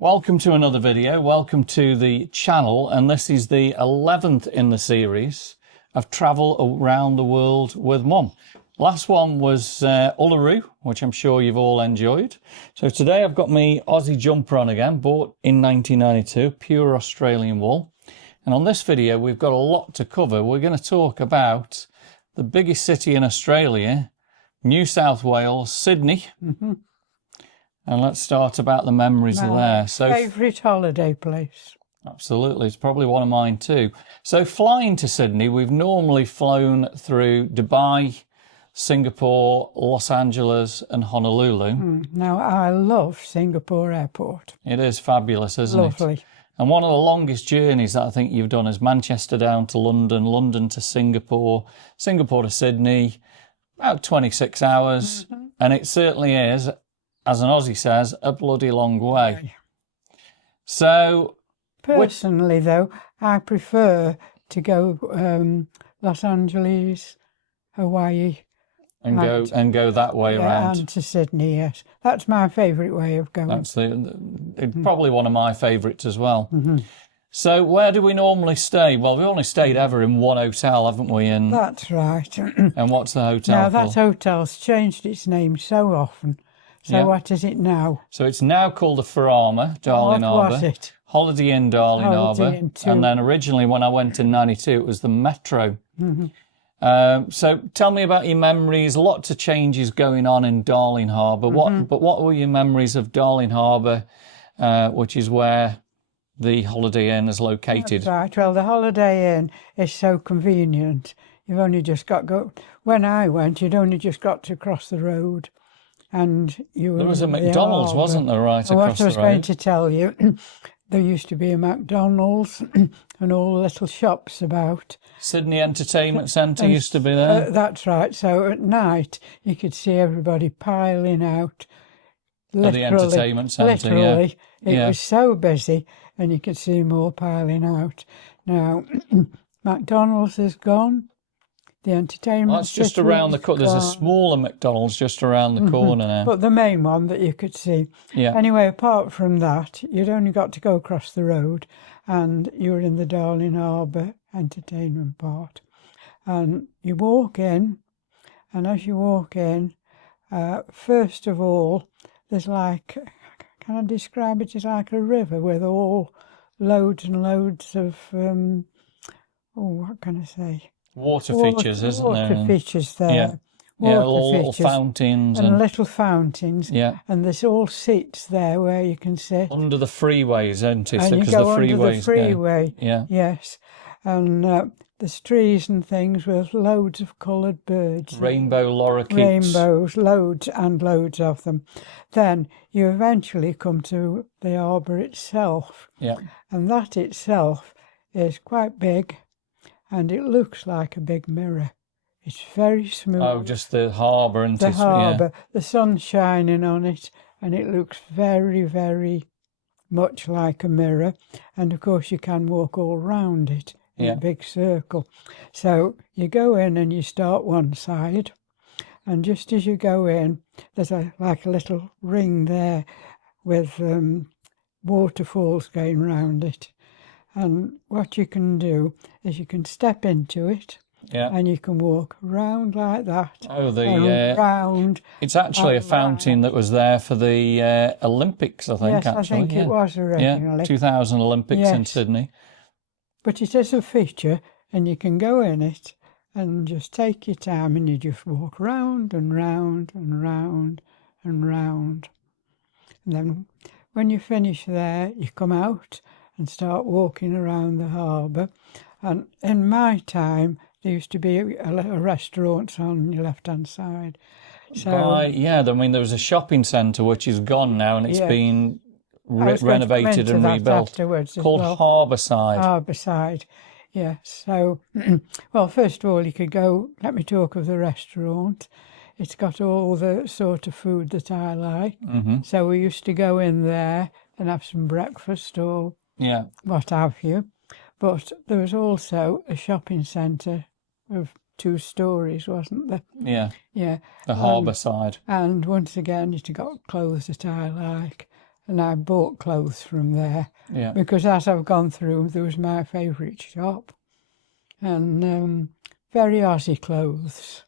Welcome to another video, welcome to the channel, and this is the 11th in the series of travel around the world with Mum. Last one was Uluru, which I'm sure you've all enjoyed. So today I've got my Aussie jumper on again, bought in 1992, pure Australian wool. And on this video we've got a lot to cover. We're going to talk about the biggest city in Australia, New South Wales, Sydney. And let's start about the memories of there. So, favourite holiday place. Absolutely, it's probably one of mine too. So flying to Sydney, we've normally flown through Dubai, Singapore, Los Angeles and Honolulu. Now, I love Singapore Airport. It is fabulous, isn't it? Lovely. And one of the longest journeys that I think you've done is Manchester down to London, London to Singapore, Singapore to Sydney, about 26 hours. And it certainly is, as an Aussie says, a bloody long way. So, personally, though, I prefer to go Los Angeles, Hawaii, and go that way around. And to Sydney. Yes, that's my favourite way of going. That's probably one of my favourites as well. So, where do we normally stay? Well, we only stayed ever in one hotel, haven't we? And that's right. And what's the hotel? Now that hotel's changed its name so often. So what is it now? So it's now called the Ferry, Darling Harbour. What was it? Holiday Inn, Darling Harbour. And then originally when I went in 92, it was the Metro. So tell me about your memories. Lots of changes going on in Darling Harbour. But what were your memories of Darling Harbour, which is where the Holiday Inn is located? That's right. Well, the Holiday Inn is so convenient. You've only just got to go. When I went, you'd only just got to cross the road. And you were there was a McDonald's, wasn't there, right across the road? What I was going to tell you, there used to be a McDonald's and all the little shops about. Sydney Entertainment Centre used to be there. That's right. So at night, you could see everybody piling out. At the entertainment centre, literally, it was so busy, and you could see more piling out. Now, McDonald's is gone. The entertainment. Well, that's just around the corner. There's a smaller McDonald's just around the corner now. But the main one that you could see. Yeah. Anyway, apart from that, you'd only got to go across the road and you were in the Darling Harbour entertainment part. And you walk in, and as you walk in, first of all, there's like, can I describe it as like a river with all loads and loads of, what can I say? Water features, isn't there? Water features there. Yeah, little fountains. And little fountains. Yeah. And there's all seats there where you can sit. Under the freeways, isn't it? And you go under the freeway. Yeah. Yes. And there's trees and things with loads of coloured birds. Rainbow lorikeets. Rainbows, loads and loads of them. Then you eventually come to the harbour itself. Yeah. And that itself is quite big. And it looks like a big mirror. It's very smooth. Oh, just the harbour, and the harbour. The sun's shining on it, and it looks very, very much like a mirror. And of course, you can walk all round it in a big circle. So you go in and you start one side, and just as you go in, there's like a little ring there with waterfalls going round it. And what you can do is you can step into it, and you can walk round like that. Oh, round. It's actually a fountain that was there for the Olympics, I think. Yes, I think it was originally. 2000 Olympics in Sydney. But it is a feature, and you can go in it and just take your time, and you just walk round and round and round and round. And then when you finish there, you come out and start walking around the harbour. And in my time, there used to be a restaurant on your left-hand side. So, I mean, there was a shopping centre which is gone now, and it's been renovated and rebuilt, called Harbourside. Harbourside, yes. So, well, first of all, you could go, let me talk of the restaurant. It's got all the sort of food that I like. So we used to go in there and have some breakfast or what have you. But there was also a shopping centre of 2 stories, wasn't there? Yeah. The harbour side. And once again, you've got clothes that I like. and I bought clothes from there. Yeah. Because as I've gone through, there was my favourite shop, and very Aussie clothes.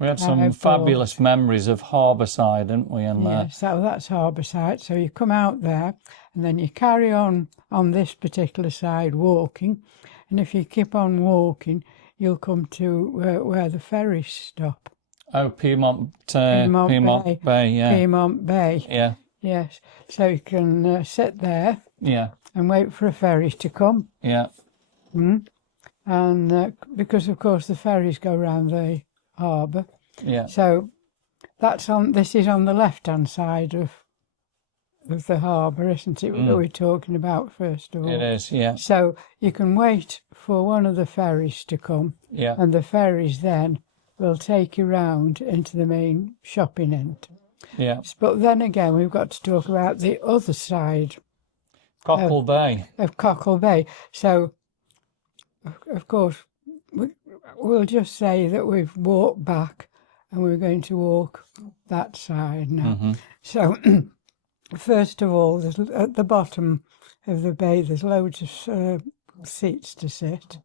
We had some fabulous memories of Harbour side, didn't we? And yes, so that's Harbour side. So you come out there, and then you carry on this particular side walking, and if you keep on walking, you'll come to where the ferries stop. oh, Piedmont Bay, yeah. Piedmont Bay. Yeah. Yes. So you can sit there. Yeah. And wait for a ferry to come. Yeah. And because of course the ferries go round the harbour. Yeah. So this is on the left-hand side of the harbour, isn't it? That we're talking about first of all. It is, yeah. So you can wait for one of the ferries to come. Yeah. And the ferries then will take you round into the main shopping end. Yeah. But then again, we've got to talk about the other side. Cockle Bay. Of Cockle Bay. So, of course, we'll just say that we've walked back and we're going to walk that side now. So, first of all, at the bottom of the bay, there's loads of seats to sit.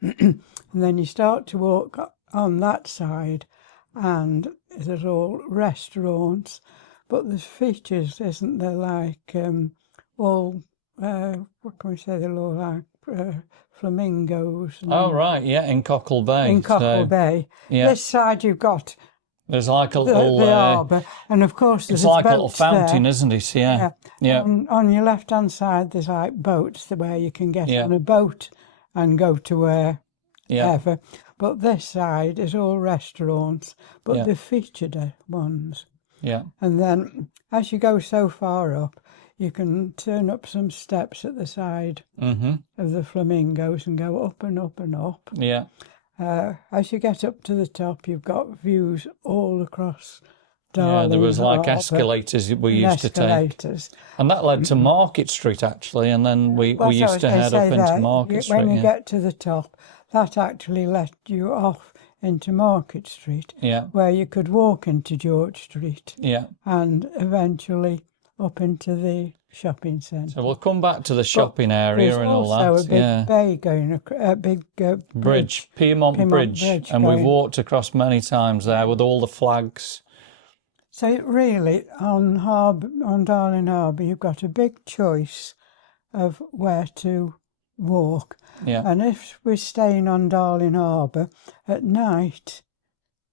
And then you start to walk on that side, and there's all restaurants, but there's features, isn't there, like all, what can we say, they're all like flamingos. Oh, right, yeah, in Cockle Bay. In Cockle Bay. Yeah. This side you've got there's like a little... the harbour, and of course there's it's like a little boats fountain, there. isn't it? Yeah. Yeah. On your left-hand side, there's like boats where you can get on a boat and go to wherever. But this side is all restaurants, but the featured ones. Yeah. And then as you go so far up, you can turn up some steps at the side of the flamingos and go up and up and up. Yeah. As you get up to the top, you've got views all across Darling. Yeah, there was like Harbour, escalators we used to take. And that led to Market Street, actually, and then we used to head up into Market Street. When you get to the top, that actually let you off into Market Street, where you could walk into George Street and eventually up into the shopping centre. So we'll come back to the shopping area and all that. There's also a big bay going, a big bridge, Piedmont Bridge, and we've walked across many times there with all the flags. So really, on Darling Harbour, you've got a big choice of where to walk. Yeah. And if we're staying on Darling Harbour at night,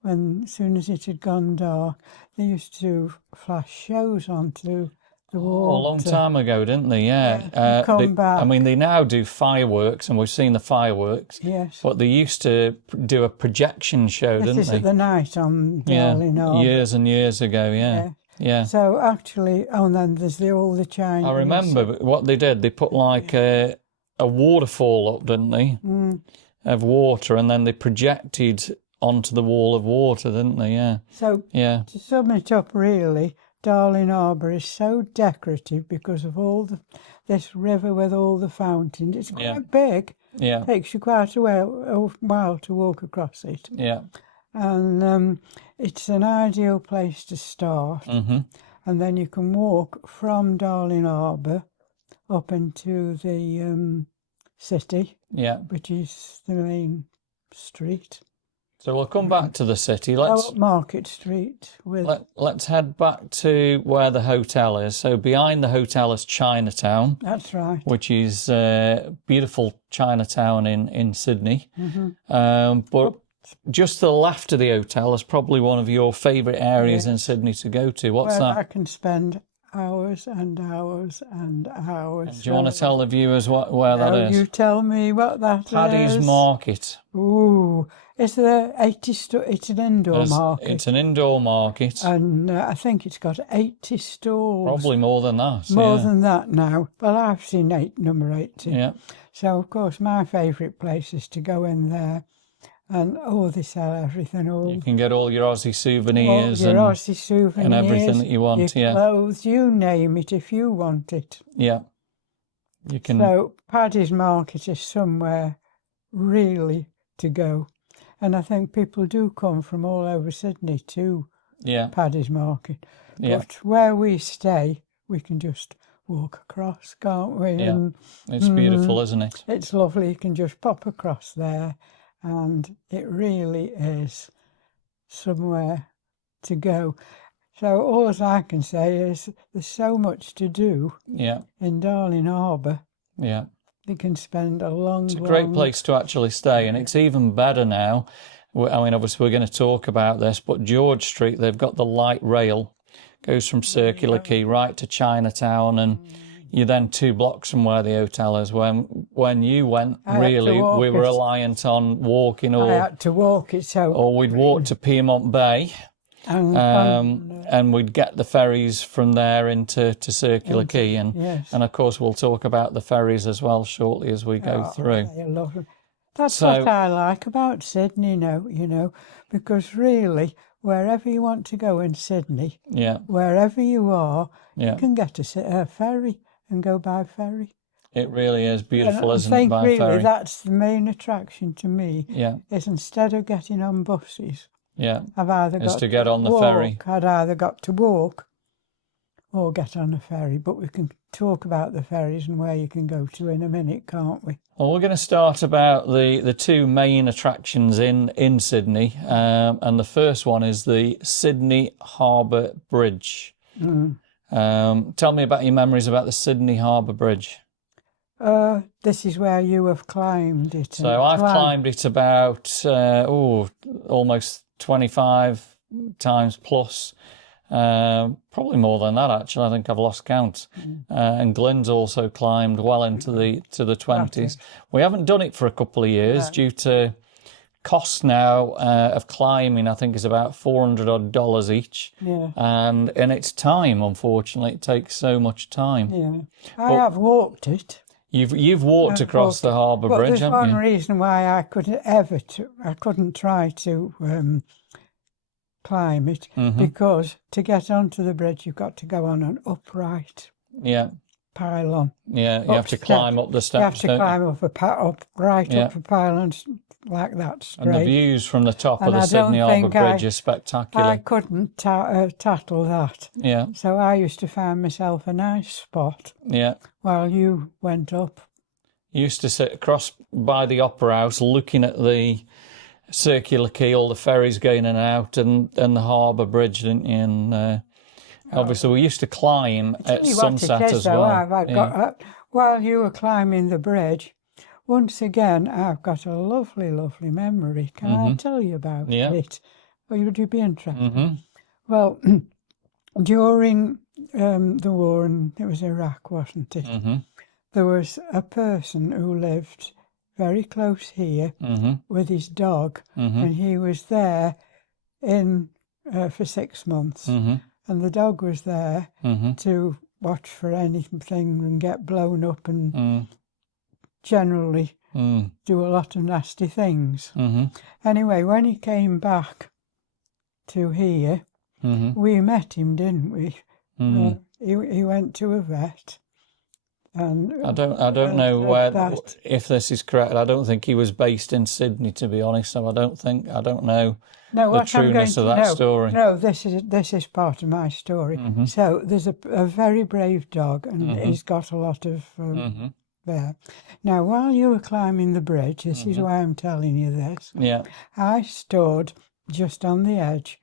as soon as it had gone dark, they used to flash shows onto the water. A long time ago, didn't they? Yeah. Back. I mean, they now do fireworks, and we've seen the fireworks. Yes. But they used to do a projection show, didn't they? At the night on Darling Harbour. Years and years ago, yeah. So actually, and then there's all the Chinese. I remember what they did. They put like a waterfall up, didn't they? Of water, and then they projected onto the wall of water, didn't they? Yeah. So to sum it up, really, Darling Harbour is so decorative because of all this river with all the fountains. It's quite big. Yeah. Takes you quite a while to walk across it. Yeah. And it's an ideal place to start. And then you can walk from Darling Harbour up into the city, which is the main street. So we'll come back to the city. Let's Market Street. Let's head back to where the hotel is. So behind the hotel is Chinatown. That's right. Which is beautiful Chinatown in Sydney. But just to the left of the hotel is probably one of your favourite areas in Sydney to go to. What's that? I can spend hours and hours and hours. Do you want to tell the viewers where that is? You tell me what that Paddy's is. Market. Ooh, it's it's an indoor market. It's an indoor market. And I think it's got 80 stalls. Probably more than that. More than that now. Well, I've seen number 80. Yeah. So, of course, my favourite place is to go in there. And, they sell everything. You can get all your Aussie souvenirs. And everything that you want, your clothes, you name it if you want it. Yeah. You can. So, Paddy's Market is somewhere really to go. And I think people do come from all over Sydney to Paddy's Market. Yeah. But where we stay, we can just walk across, can't we? Yeah. And It's beautiful, isn't it? it's lovely. You can just pop across there, and it really is somewhere to go. So all I can say is there's so much to do Yeah. in Darling Harbour. Yeah. You can spend a long, It's a great place to actually stay, and it's even better now. I mean, obviously we're going to talk about this, but George Street, they've got the light rail, goes from Circular Quay right to Chinatown, and you're then 2 blocks from where the hotel is. When you went, really, we were reliant on walking, I had to walk it, or we'd walk to Piedmont Bay. And we'd get the ferries from there to Circular Quay, and of course we'll talk about the ferries as well shortly as we go through. That's what I like about Sydney, you know, because really wherever you want to go in Sydney, wherever you are, you can get a ferry and go by ferry. It really is beautiful, isn't it? I think really that's the main attraction to me. Yeah, is instead of getting on buses. Yeah, I've either got to get on the ferry. I'd either got to walk or get on a ferry, but we can talk about the ferries and where you can go to in a minute, can't we? Well, we're going to start about the 2 main attractions in Sydney, and the first one is the Sydney Harbour Bridge. Tell me about your memories about the Sydney Harbour Bridge. This is where you have climbed it. So I've climbed it about almost 25 times plus, probably more than that actually. I think I've lost count. And Glynn's also climbed well into the 20s. We haven't done it for a couple of years due to cost now of climbing. I think is about $400 odd each. Yeah. And it's time, unfortunately, it takes so much time. Yeah, I have walked it. You've walked across the Harbour Bridge, haven't you? There's one reason why I couldn't try to climb it, because to get onto the bridge you've got to go on an upright pylon. Yeah, you have to climb up the steps. You have to climb up a pylon like that straight. And the views from the top of the Sydney Harbour Bridge are spectacular. I couldn't tattle that. Yeah. So I used to find myself a nice spot. Yeah. While you went up. You used to sit across by the Opera House looking at the Circular Quay, all the ferries going in and out, and the Harbour Bridge, didn't you? And obviously we used to climb at sunset as well. While you were climbing the bridge, once again, I've got a lovely, lovely memory. Can I tell you about it? Or would you be interested? Well, during the war, and it was Iraq, wasn't it? There was a person who lived very close here with his dog, and he was there for 6 months. And the dog was there to watch for anything and get blown up and generally do a lot of nasty things. Anyway, when he came back to here, we met him, didn't we? He went to a vet. And I don't know if this is correct. I don't think he was based in Sydney, to be honest. So I don't know the trueness of that story. No, this is part of my story. So there's a very brave dog, and he's got a lot of there. Now, while you were climbing the bridge, this is why I'm telling you this. Yeah, I stood just on the edge,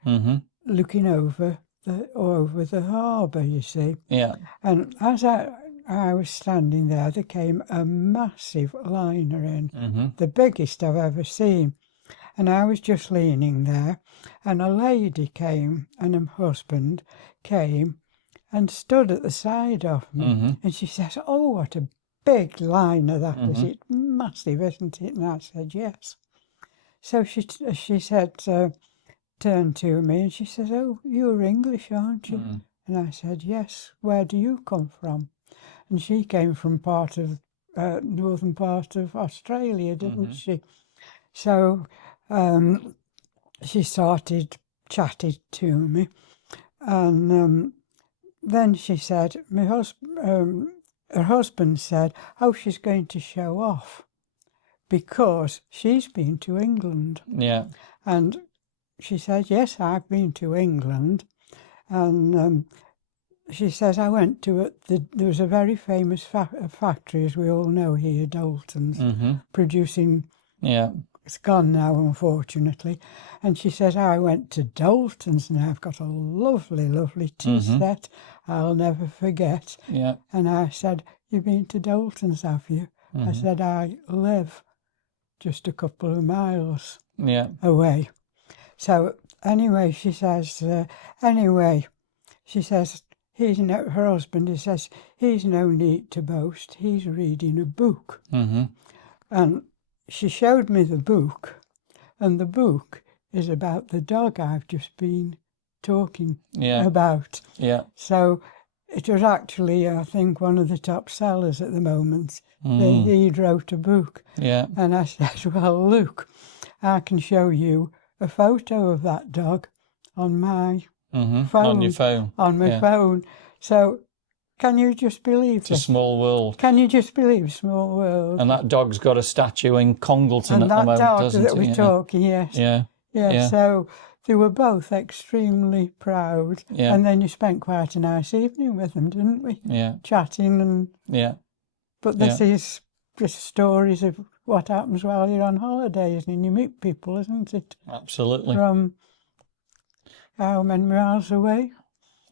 looking over the harbour. You see. Yeah. And as I was standing there came a massive liner in, the biggest I've ever seen. And I was just leaning there, and a lady came, and her husband came and stood at the side of me. And she says, "Oh, what a big liner that is. It's massive, isn't it?" And I said, "Yes." So she said, turned to me, and she says, "Oh, you're English, aren't you?" And I said, "Yes. Where do you come from?" And she came from northern part of Australia, didn't she? So she started chatting to me, and then she said, her husband said, "Oh, she's going to show off because she's been to England." Yeah. And she said, "Yes, I've been to England." And she says, I went to there was a very famous factory, as we all know here, Dalton's, producing. Yeah. It's gone now, unfortunately. And she says, I went to Dalton's and I've got a lovely, lovely tea set I'll never forget. Yeah. And I said, you've been to Dalton's, have you? I said, I live just a couple of miles away. So anyway, she says, her husband, he says, he's no need to boast. He's reading a book. And she showed me the book, and the book is about the dog I've just been talking about. Yeah. So it was actually, I think, one of the top sellers at the moment. He wrote a book. Yeah. And I said, well, look, I can show you a photo of that dog on my phone. On your phone. On my phone. So can you just believe it's a small world. Can you just believe small world? And that dog's got a statue in Congleton at the moment, doesn't it? And that dog that we're talking, yes. Yeah. So they were both extremely proud. Yeah. And then you spent quite a nice evening with them, didn't we? Yeah. Chatting and... Yeah. But this is just stories of what happens while you're on holidays and you meet people, isn't it? Absolutely. From how many miles away?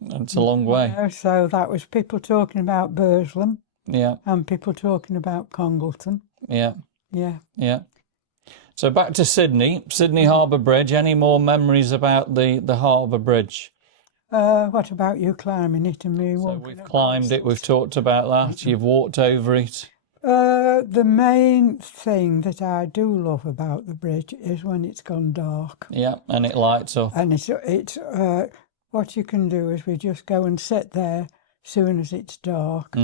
It's a long way. So that was people talking about Burslem. Yeah. And people talking about Congleton. Yeah. Yeah. Yeah. So back to Sydney Harbour Bridge. Any more memories about the Harbour Bridge? What about you climbing it and me walking? So we've climbed it, we've talked about that, you've walked over it. The main thing that I do love about the bridge is when it's gone dark. Yeah, and it lights up. And it's what you can do is we just go and sit there as soon as it's dark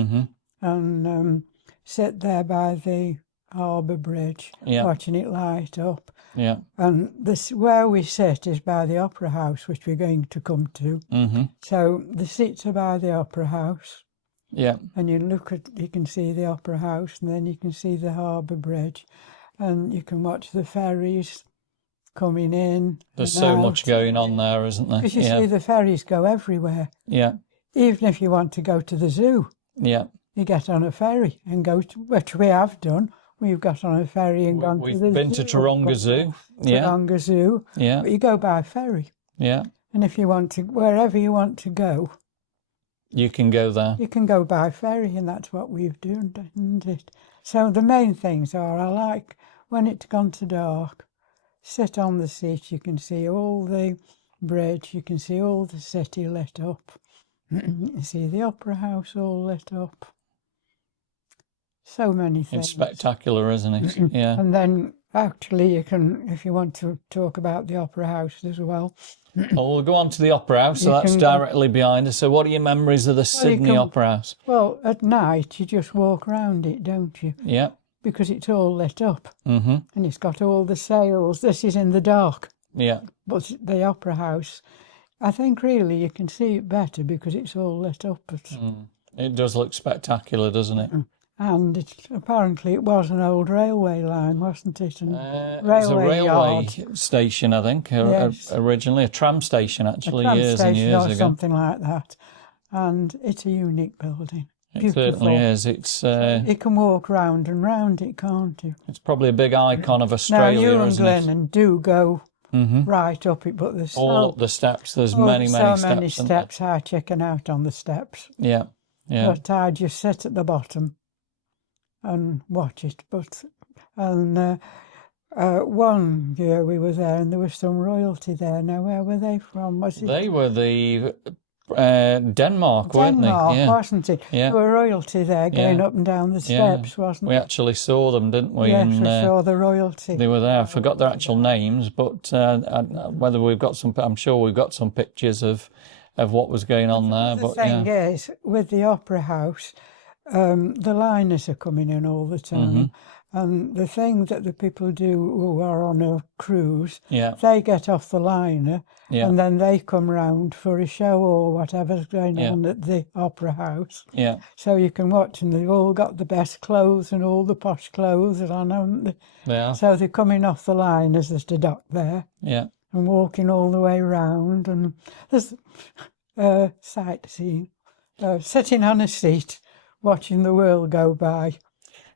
and sit there by the Harbour Bridge watching it light up. Yeah. And this where we sit is by the Opera House, which we're going to come to. So the seats are by the Opera House. Yeah. And you can see the Opera House, and then you can see the Harbour Bridge, and you can watch the ferries coming in. There's so much going on there, isn't there? Because you see the ferries go everywhere. Yeah. Even if you want to go to the zoo. Yeah. You get on a ferry and go to, which we have done. We've got on a ferry and gone to the zoo. We've been to Taronga Zoo. Taronga Zoo. Yeah. But you go by ferry. Yeah. And if you want to, wherever you want to go, you can go there. You can go by ferry, and that's what we've done, isn't it? So the main things are, I like when it's gone to dark, sit on the seat, you can see all the bridge, you can see all the city lit up. You see the Opera House all lit up. So many things. It's spectacular, isn't it? Yeah. And then actually you can, if you want to talk about the Opera House as well. Well, we'll go on to the Opera House, so that's directly behind us. So what are your memories of the Sydney Opera House? Well, at night you just walk around it, don't you? Yeah. Because it's all lit up. And it's got all the sails. This is in the dark. Yeah. But the Opera House, I think really you can see it better because it's all lit up. It does look spectacular, doesn't it? And apparently it was an old railway line, wasn't it? And it was a railway station, I think, originally. A tram station, actually, years and years ago. Something like that. And it's a unique building. It Beautiful. certainly is. It's you can walk round and round it, can't you? It's probably a big icon of Australia, now, you and isn't Glynn it? And do go right up it, but there's all up the steps. There's many steps. So many steps. I chicken out on the steps. Yeah, yeah. But I just sit at the bottom and watch it. But one year we were there and there was some royalty there. Now, where were they from? Was it? They were the Denmark, weren't they? Denmark, wasn't it? Yeah. There were royalty there going up and down the steps, wasn't we actually saw them, didn't we? Yes, and, we saw the royalty. They were there. I forgot their actual names, but whether we've got some, I'm sure we've got some pictures of what was going on there. The thing is, with the Opera House, the liners are coming in all the time. And the thing that the people do who are on a cruise, they get off the liner and then they come round for a show or whatever's going on at the Opera House. Yeah. So you can watch, and they've all got the best clothes and all the posh clothes on, haven't they? Yeah. So they're coming off the liners, there's the dock there. Yeah. And walking all the way round, and there's sightseeing. sitting on a seat, watching the world go by.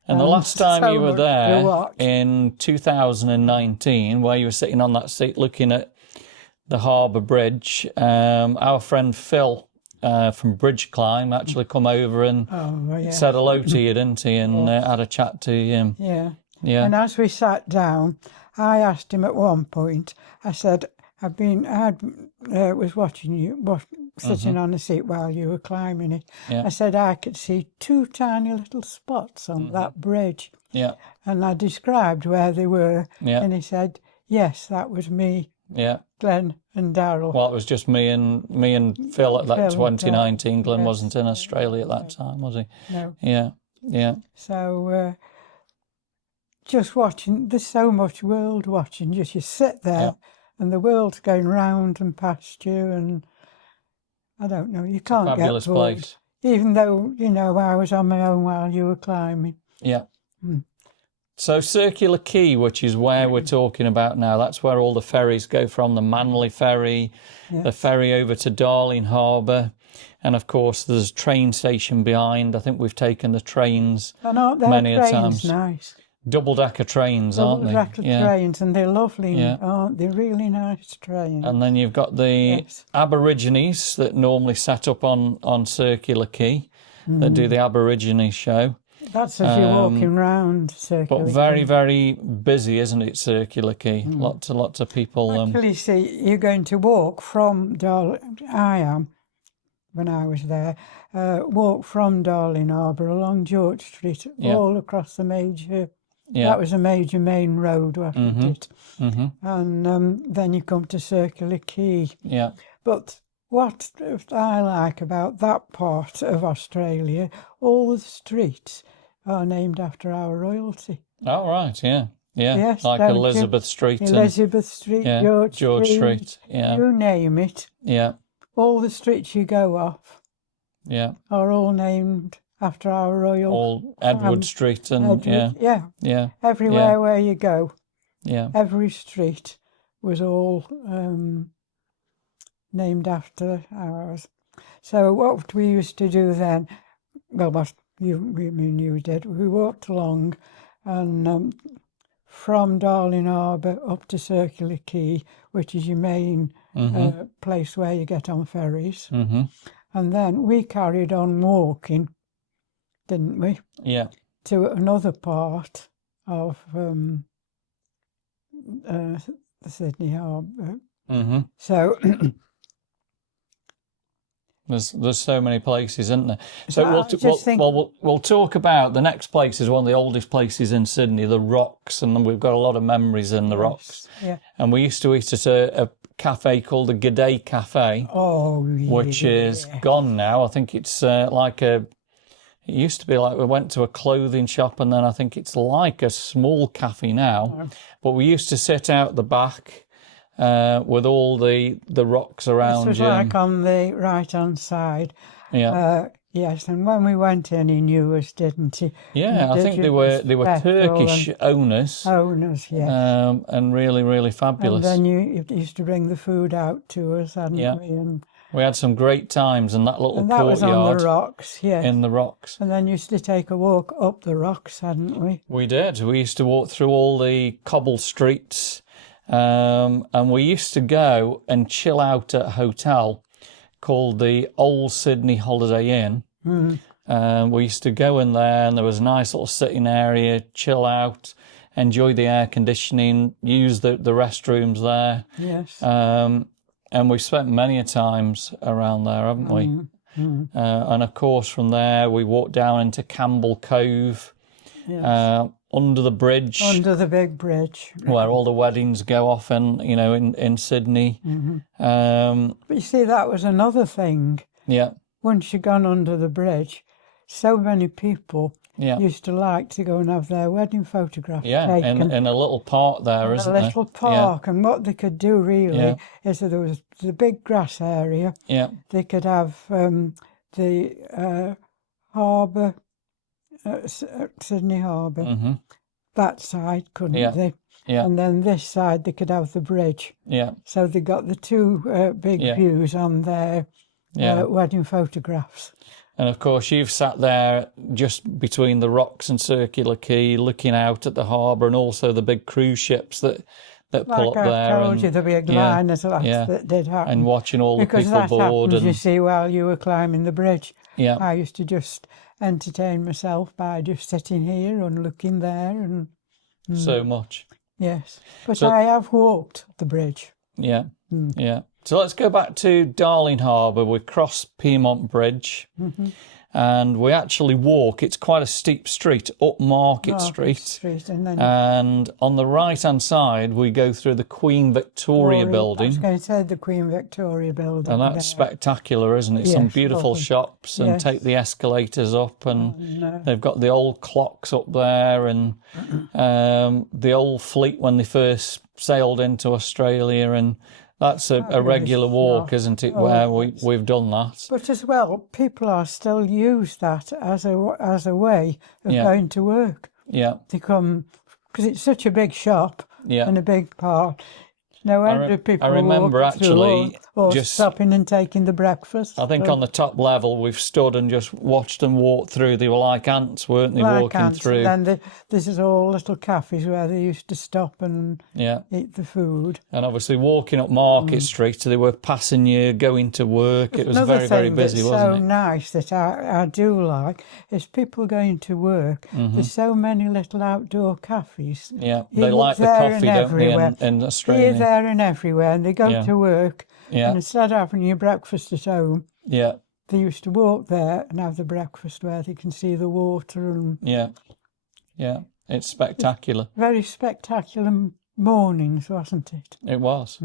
And the last time so you were much to there watch. in 2019, where you were sitting on that seat looking at the Harbour Bridge, our friend Phil from Bridge Climb actually come over and said hello to you, didn't he? And had a chat to him. Yeah. Yeah. And as we sat down, I asked him at one point, I said, was watching you, sitting on a seat while you were climbing it. Yeah. I said, I could see 2 tiny little spots on that bridge. Yeah. And I described where they were. Yeah. And he said, yes, that was me, Yeah. Glenn and Darryl. Well, it was just me and Phil at that Phil and 2019. Glenn yes. wasn't in Australia at that time, was he? No. Yeah. Yeah. So just watching, there's so much world watching. Just you sit there and the world's going round and past you, and I don't know, you can't Fabulous get bored. place. Even though, I was on my own while you were climbing. Yeah. So Circular Quay, which is where we're talking about now, that's where all the ferries go from, the Manly ferry, the ferry over to Darling Harbour. And of course, there's a train station behind. I think we've taken the trains And aren't their many a trains times. nice? Double-decker trains, aren't they? Double-decker trains, and they're lovely, Yeah. aren't they? Really nice trains. And then you've got the Aborigines that normally set up on Circular Quay, that do the Aborigines show. That's as you're walking round Circular But very, very busy, isn't it, Circular Quay? Lots of people. Actually, see, you're going to walk from when I was there, walk from Darling Harbour along George Street, all across the major. That was a major main road, wasn't it? And then you come to Circular Quay. Yeah. But what I like about that part of Australia, all the streets are named after our royalty. Oh, right, yeah. Yeah, Yes, like don't Elizabeth Street. Elizabeth Street, George Street. Yeah. You name it. Yeah. All the streets you go off are all named after our royal. All Edward Street and yeah. Everywhere where you go, every street was all named after ours. So what we used to do then, well, what you did, we walked along, and from Darling Harbour up to Circular Quay, which is your main place where you get on ferries. And then we carried on walking, didn't we? Yeah. To another part of the Sydney Harbour. So there's so many places, isn't there? So we'll talk about the next place. Is one of the oldest places in Sydney, the Rocks, and we've got a lot of memories in the Rocks. Yeah. And we used to eat at a cafe called the G'day Cafe, which is gone now. I think it's it used to be like we went to a clothing shop, and then I think it's like a small cafe now. But we used to sit out the back with all the rocks around you. This was like on the right-hand side. Yeah. Yes, and when we went in, he knew us, didn't he? Yeah, I think they were Turkish owners. Owners, yes. And really, really fabulous. And then you used to bring the food out to us, hadn't we? And we had some great times in that little and that courtyard. was on the Rocks, yes. In the Rocks. And then used to take a walk up the Rocks, hadn't we? We did. We used to walk through all the cobble streets. And we used to go and chill out at a hotel called the Old Sydney Holiday Inn. We used to go in there, and there was a nice little sitting area, chill out, enjoy the air conditioning, use the restrooms there. Yes. And we've spent many a times around there, haven't we? And of course, from there, we walked down into Campbell Cove. Yes. Under the bridge. Under the big bridge. Where all the weddings go off in Sydney. But you see, that was another thing. Yeah. Once you'd gone under the bridge, so many people used to like to go and have their wedding photographs taken. in a little park there, isn't there? A little park. And what they could do really is that there was the big grass area. Yeah. They could have the harbour, Sydney Harbour, that side, couldn't they? Yeah. And then this side they could have the bridge. Yeah. So they got the two big views on there, wedding photographs. And of course, you've sat there just between the rocks and Circular Quay, looking out at the harbour, and also the big cruise ships that pull up there. Like I told you, there'll be a Glynn as well that did happen. And watching all the people because that board. Happens, you see, while you were climbing the bridge. Yeah. I used to just entertain myself by just sitting here and looking there. And so much. Yes. But I have walked the bridge. Yeah, yeah. So let's go back to Darling Harbour. We cross Piedmont Bridge and we actually walk. It's quite a steep street, up Market Street. And on the right-hand side, we go through the Queen Victoria building. I was going to say the Queen Victoria building. And that's spectacular, isn't it? Yes, some beautiful shops, and take the escalators up, and they've got the old clocks up there, and the old fleet when they first sailed into Australia, and that's a regular walk, isn't it, where we've done that. But as well, people are still use that as a way of going to work. Yeah. They come, because it's such a big shop and a big park. No wonder people I remember walk actually or just stopping and taking the breakfast. I think on the top level we've stood and just watched them walk through. They were like ants, weren't they, walking through? And then this is all little cafes where they used to stop and eat the food. And obviously walking up Market Street, they were passing you, going to work. It was very, very busy, wasn't it? Another thing that's so nice that I do like is people going to work. There's so many little outdoor cafes. Yeah, they like the coffee, don't they, in Australia? Here, there and everywhere, and they go to work. And instead of having your breakfast at home, they used to walk there and have the breakfast where they can see the water. And it's spectacular. Very spectacular mornings, wasn't it? It was.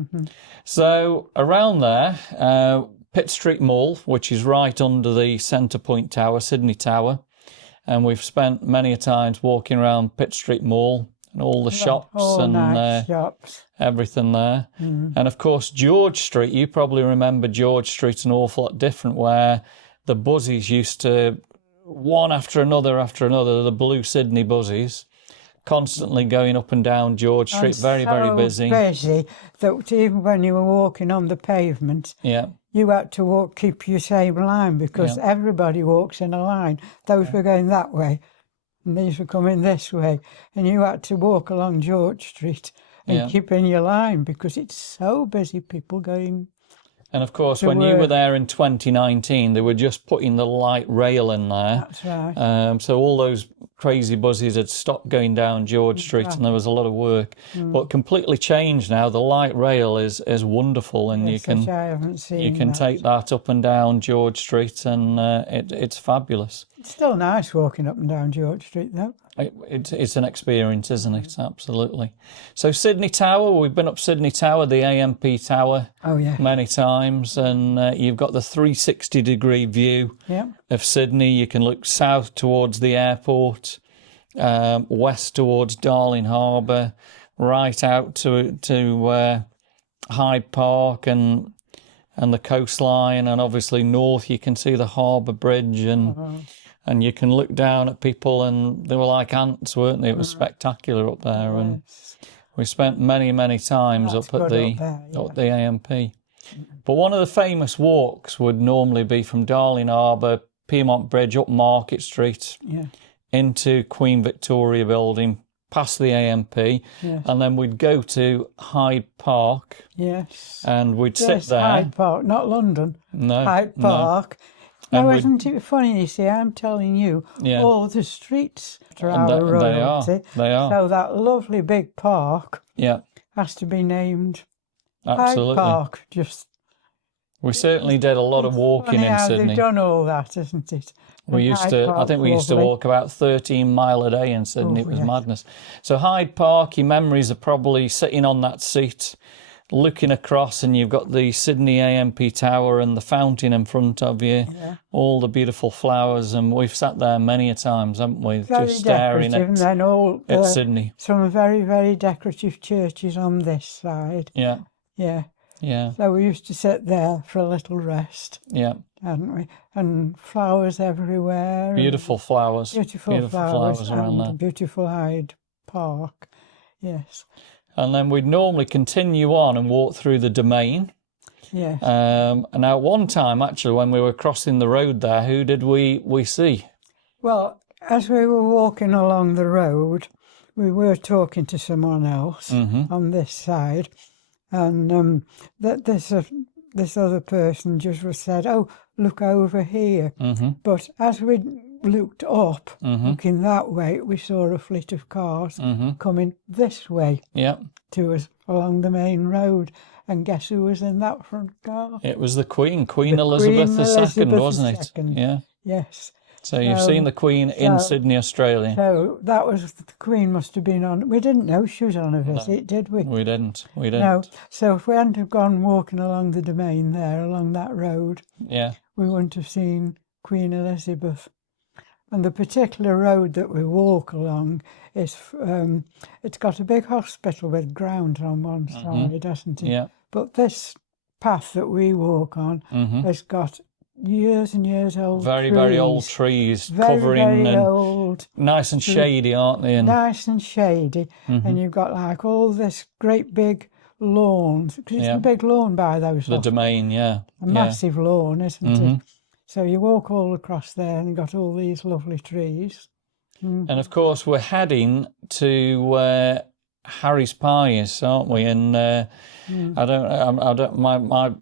So around there, Pitt Street Mall, which is right under the Centre Point Tower, Sydney Tower, and we've spent many a times walking around Pitt Street Mall and all the shops and nice shops. Everything there. And of course, George Street, you probably remember George Street an awful lot different, where the buzzies used to, one after another, the blue Sydney buzzies, constantly going up and down George Street, very busy. Busy that even when you were walking on the pavement, you had to keep your same line, because everybody walks in a line. Those were going that way, and these were coming this way, and you had to walk along George Street and keep in your line, because it's so busy, people going. And of course, when you were there in 2019, they were just putting the light rail in there. That's right. So all those crazy buzzies had stopped going down George Street, and there was a lot of work. But completely changed now. The light rail is wonderful, and you can take that up and down George Street, and it's fabulous. It's still nice walking up and down George Street, though. It's an experience, isn't it? Absolutely. So Sydney Tower, we've been up Sydney Tower, the AMP Tower, many times, and you've got the 360-degree view of Sydney. You can look south towards the airport, west towards Darling Harbour, right out to Hyde Park and the coastline, and obviously north you can see the Harbour Bridge, and you can look down at people, and they were like ants, weren't they? It was spectacular up there, and we spent many times up at the AMP. But one of the famous walks would normally be from Darling Harbour, Piedmont Bridge, up Market Street, into Queen Victoria building, past the AMP, and then we'd go to Hyde Park. Yes. And we'd sit there. Hyde Park, not London. No. Hyde Park. No. Now, isn't it funny, you see, I'm telling you, all the streets are our royalty. They are. So that lovely big park has to be named Absolutely. Hyde Park. We certainly did a lot of walking in Sydney. They've done all that, isn't it? I think we used to walk about 13 mile a day in Sydney. It was madness. So Hyde Park, your memories are probably sitting on that seat, looking across, and you've got the Sydney AMP Tower and the fountain in front of you, all the beautiful flowers, and we've sat there many a times, haven't we? Very just staring and then at Sydney. Some very decorative churches on this side. Yeah. So we used to sit there for a little rest. Yeah. Hadn't we? And flowers everywhere. Beautiful flowers. Beautiful flowers around there. Beautiful Hyde Park. Yes. And then we'd normally continue on and walk through the Domain. Yes. And now, one time, actually, when we were crossing the road there, who did we see? Well, as we were walking along the road, we were talking to someone else on this side, and that this other person just said, "Oh, look over here." But as we looked up, looking that way, we saw a fleet of cars coming this way to us along the main road. And guess who was in that front car? It was the Queen Elizabeth II, wasn't it? Yeah. Yes. So you've seen the Queen in Sydney, Australia. So that was, the Queen must have been on. We didn't know she was on a visit, did we? We didn't. No. So if we hadn't have gone walking along the domain there, along that road, we wouldn't have seen Queen Elizabeth. And the particular road that we walk along is, it's got a big hospital with grounds on one side, hasn't it? Yeah. But this path that we walk on has got years and years old very, trees. very old trees, Very, covering very old. nice and shady, aren't they? And Nice and shady. And you've got like all this great big lawns. Because it's a big lawn by those. the domain, A massive lawn, isn't it? So you walk all across there and you've got all these lovely trees. And of course, we're heading to Harry's Pies, aren't we? And I don't. My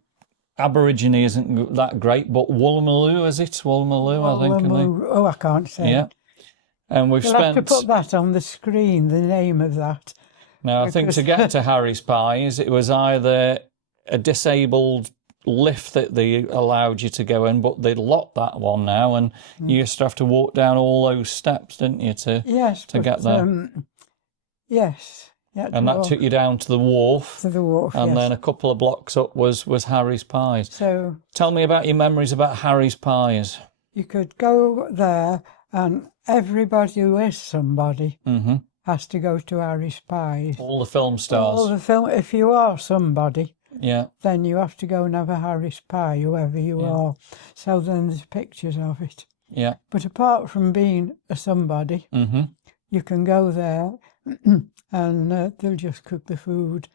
Aborigine isn't that great, but Woolloomooloo, is it? Woolloomooloo, I think. Oh, I can't say. Yeah. And we've You'll spent. have to put that on the screen, the name of that. Now, I think to get to Harry's Pies, it was either a disabled lift that they allowed you to go in, but they'd locked that one now, and you used to have to walk down all those steps, didn't you, to get there? Yes. And that took you down to the wharf. To the wharf, and then a couple of blocks up was Harry's Pies. So tell me about your memories about Harry's Pies. You could go there, and everybody who is somebody has to go to Harry's Pies. All the film stars. If you are somebody, yeah, then you have to go and have a Harry's Pie, whoever you are. So then there's pictures of it. Yeah. But apart from being a somebody, you can go there and they'll just cook the food.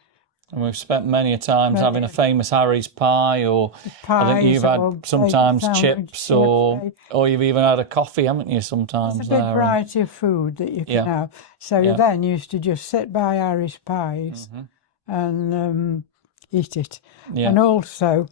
And we've spent many a times having a famous Harry's Pie, or I think you've had sometimes chips, or you've even had a coffee, haven't you, sometimes? It's a big variety of food that you can have. So you then used to just sit by Harry's Pies and eat it. Yeah. And also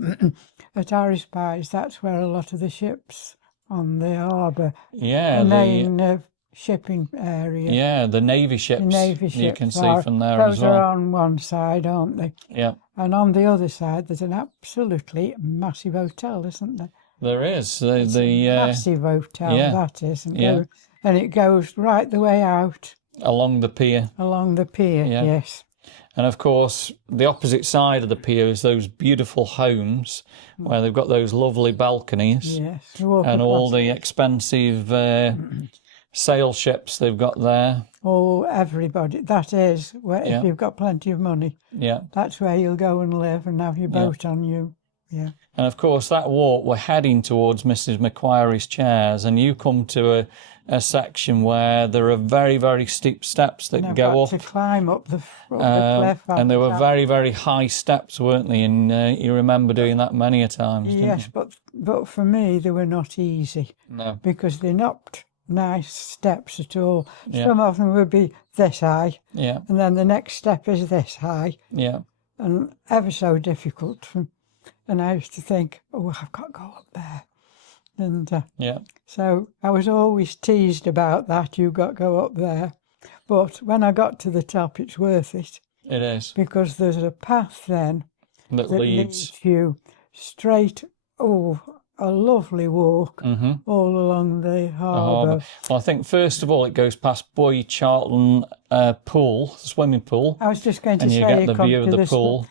at Harry's Pies, that's where a lot of the ships on the harbour, the main shipping area. Yeah, the Navy ships. The Navy ships you can see from there as well. Those are on one side, aren't they? Yeah. And on the other side, there's an absolutely massive hotel, isn't there? There is. It's a massive hotel, that is. And it goes right the way out. Along the pier. Along the pier, yes. And of course, the opposite side of the pier is those beautiful homes where they've got those lovely balconies. Yes. And all the expensive sail ships they've got there. Oh, everybody. That is, where if you've got plenty of money, that's where you'll go and live and have your boat on you. Yeah. And of course, that walk, we're heading towards Mrs. Macquarie's chairs, and you come to a section where there are very, very steep steps that go up. To climb up the cliff. And there were very, very high steps, weren't they? And you remember doing that many a times, didn't you? But for me, they were not easy. No. Because they're not nice steps at all. Some of them would be this high. Yeah. And then the next step is this high. Yeah. And ever so difficult. And I used to think, oh, I've got to go up there. And so I was always teased about that. You've got to go up there. But when I got to the top, it's worth it. It is. Because there's a path then that leads you straight, a lovely walk all along the harbour. Well, I think first of all it goes past Boy Charlton pool, swimming pool. I was just going to say, you get the view of the pool.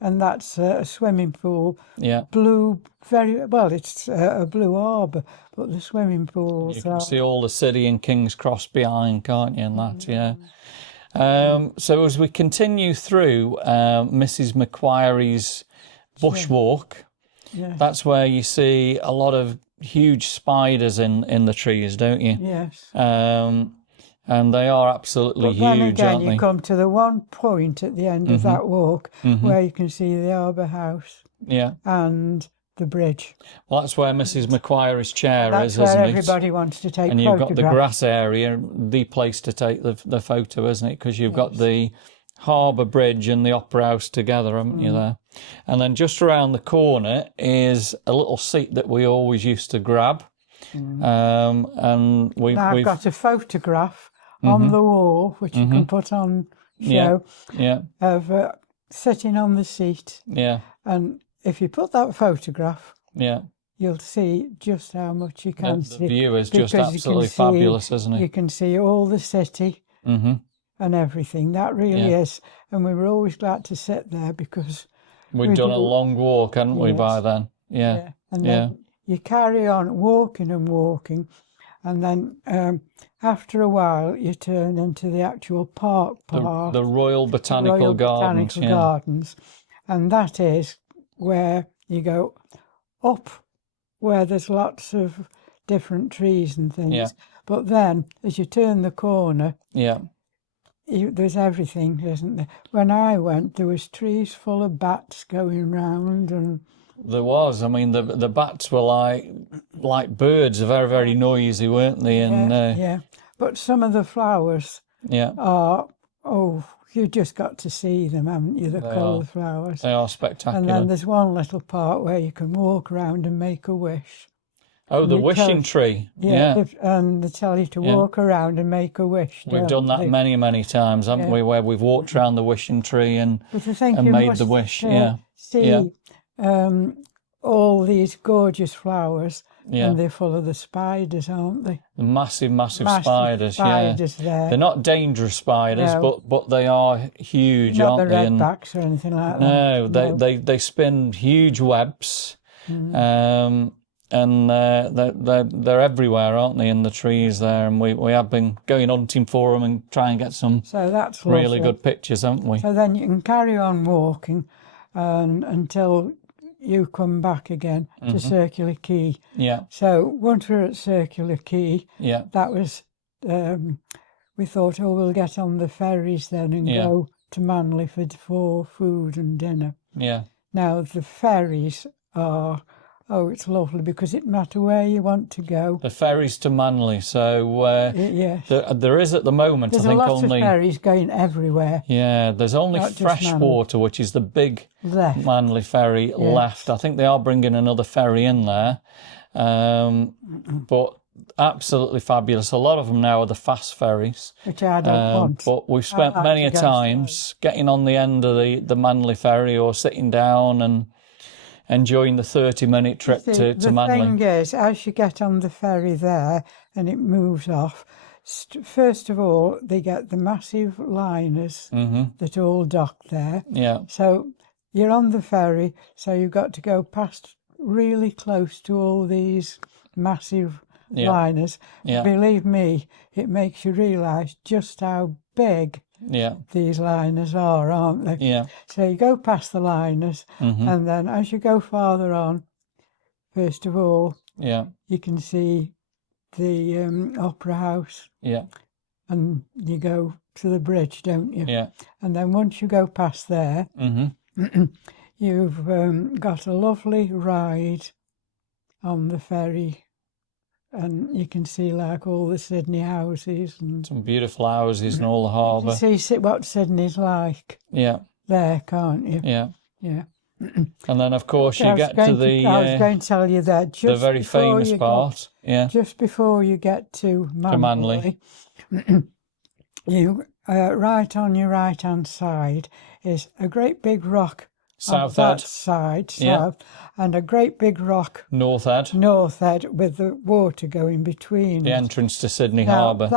And that's a swimming pool. Yeah. Blue, very well. It's a blue harbour, but the swimming pools. You can see all the city and King's Cross behind, can't you? And that, So as we continue through Mrs. Macquarie's bushwalk. Yes. That's where you see a lot of huge spiders in the trees, don't you? Yes. And they are absolutely But then huge, again, aren't you they? come to the one point at the end of that walk where you can see the Harbour House Yeah. and the bridge. Well, that's where Mrs. Macquarie's chair That's is, where isn't it? everybody wants to take And you've photographs. got the grass area, the place to take the photo, isn't it? Because you've got the Harbour Bridge and the Opera House together, haven't you, there? And then just around the corner is a little seat that we always used to grab. And Now I've we've got a photograph on the wall, which you can put on show, of sitting on the seat. Yeah. And if you put that photograph, Yeah. you'll see just how much you can The see. view is just Because you can absolutely see- fabulous, isn't You it? can see all the city and everything. That really is. And we were always glad to sit there because We'd done a long walk, hadn't we, by then? Yeah. And then you carry on walking and walking, and then after a while you turn into the actual park part, The Royal Botanical Royal Gardens. Botanical Gardens, and that is where you go up, where there's lots of different trees and things. Yeah. But then, as you turn the corner, Yeah. there's everything, isn't there? When I went, there was trees full of bats going round, and There was. I mean, the bats were like birds, very, very noisy, weren't they? And yeah. But some of the flowers are, you just got to see them, haven't you? The coloured flowers. They are spectacular. And then there's one little part where you can walk around and make a wish. Oh, the wishing tree. Yeah. And they tell you to walk around and make a wish. We've done that many, many times, haven't we? Where we've walked around the wishing tree and made the wish. See all these gorgeous flowers, and they're full of the spiders, aren't they? The massive spiders. Spiders there. They're not dangerous spiders, but they are huge, Not aren't the they? redbacks or anything like No, that. they spin huge webs, and they're everywhere, aren't they? In the trees there, and we have been going hunting for them and try and get some So that's really lovely. good pictures, haven't we? So then you can carry on walking until you come back again to Circular Quay. Yeah. So once we're at Circular Quay, that was, we thought, we'll get on the ferries then and go to Manly for food and dinner. Yeah. Now the ferries are, it's lovely because it matter where you want to go. The ferries to Manly. So there is at the moment, There's I think, a lot only of ferries going everywhere. Yeah, there's only Freshwater, which is the big Manly ferry left. I think they are bringing another ferry in there, but absolutely fabulous. A lot of them now are the fast ferries, which I don't want. But we've spent many a times getting on the end of the Manly ferry or sitting down and enjoying the 30-minute trip to Manly. The thing is, as you get on the ferry there and it moves off, first of all, they get the massive liners that all dock there. Yeah. So you're on the ferry, so you've got to go past really close to all these massive liners. Yeah. Believe me, it makes you realise just how big these liners are, aren't they? Yeah. So you go past the liners, and then as you go farther on, first of all, you can see the Opera House. Yeah. And you go to the bridge, don't you? Yeah. And then once you go past there, you've got a lovely ride on the ferry. And you can see like all the Sydney houses and some beautiful houses and all the harbour. You can see what Sydney's like. Yeah. There, can't you? Yeah. Yeah. And then, of course, you get to the... I was going to tell you that. The very famous part. Just before you get to Manly. You, right on your right-hand side is a great big rock. South that Head. Side, south, and a great big rock. North Head. North Head with the water going between. The entrance to Sydney Harbour.